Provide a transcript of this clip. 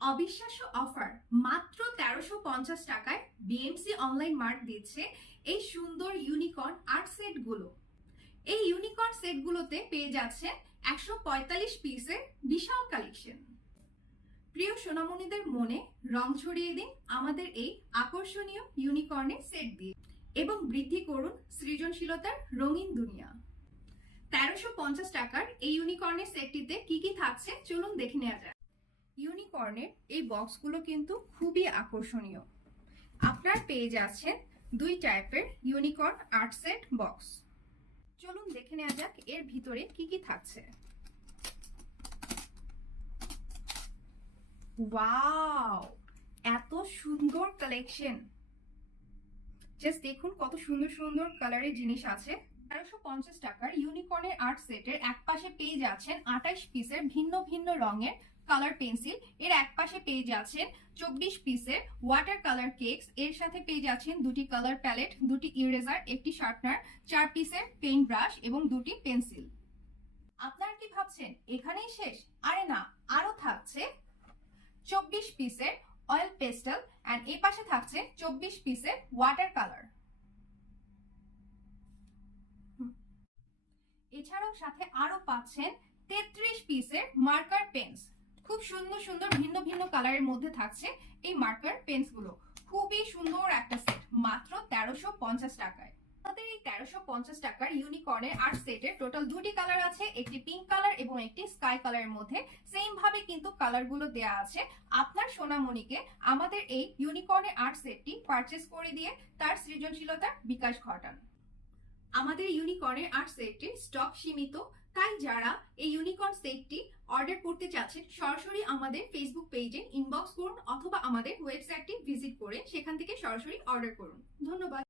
অবিশ্বাস্য অফার মাত্র ১৩৫০ টাকায় বিএমসি অনলাইন মার্ট দিচ্ছে এই সুন্দর ইউনিকর্ন আর্ট সেটগুলো। এই ইউনিকর্ন সেটগুলোতে পেয়ে যাচ্ছেন ১৪৫ পিসের বিশাল কালেকশন। প্রিয় সোনামণিদের মনে রং ছড়িয়ে দিন আমাদের এই আকর্ষণীয় ইউনিকর্নের সেট দিয়ে এবং বৃদ্ধি করুন সৃজনশীলতার রঙিন দুনিয়া। ১৩৫০ টাকার এই ইউনিকর্নের সেটটিতে কি কি থাকছে চলুন দেখে নেওয়া যাক। ইউনিকর্নের এই বক্সগুলো কিন্তু খুবই আকর্ষণীয়। আপনারা পেয়ে যাচ্ছেন দুই টাইপের ইউনিকর্ন আর্ট সেট বক্স। চলুন দেখে নেওয়া যাক এর ভিতরে কি কি থাকছে। ওয়াও, এত সুন্দর কালেকশন! জাস্ট দেখুন কত সুন্দর সুন্দর কালারের জিনিস আছে। ১৩৫০ টাকার ইউনিকর্নের আর্ট সেটের এক পাশে পেয়ে যাচ্ছেন ২৮ পিসের ভিন্ন ভিন্ন রঙের কালার পেন্সিল, এর এক পাশে পেয়ে যাচ্ছেন ২৪ পিসের ওয়াটার কালার কেকস, এর সাথে পেয়ে যাচ্ছেন দুটি কালার প্যালেট, দুটি ইরেজার, একটি শার্পনার, ৪ পিসের পেইন্ট ব্রাশ এবং দুটি পেন্সিল। আপনারা কি ভাবছেন এখানেই শেষ? আরে না, আরো থাকছে ২৪ পিসের অয়েল পেস্টেল এন্ড এই পাশে থাকছে ২৪ পিসের ওয়াটার কালার। এছাড়াও সাথে আরো পাচ্ছেন ৩৩ পিসের মার্কার পেন্স। খুব সুন্দর সুন্দর ভিন্ন ভিন্ন কালারের মধ্যে থাকছে এই মার্কার পেন্স গুলো। খুবই সুন্দর একটা সেট মাত্র ১৩৫০ টাকায়। আমাদের এই ১৩৫০ টাকার ইউনিকর্নের আর্ট সেটের টোটাল দুটি কালার আছে, একটি পিঙ্ক কালার এবং একটি স্কাই কালারের মধ্যে। সেম ভাবে কিন্তু কালার গুলো দেওয়া আছে। আপনার সোনামণিকে আমাদের এই ইউনিকর্নের আর্ট সেটটি পারচেস করে দিয়ে তার সৃজনশীলতার বিকাশ ঘটান। আমাদের ইউনিকর্নের আর্ট সেটটির স্টক সীমিত, তাই যারা এই ইউনিকর্ন সেটটি অর্ডার করতে চাচ্ছেন সরাসরি আমাদের ফেসবুক পেজে ইনবক্স করুন অথবা আমাদের ওয়েবসাইটটি ভিজিট করে সেখান থেকে সরাসরি অর্ডার করুন। ধন্যবাদ।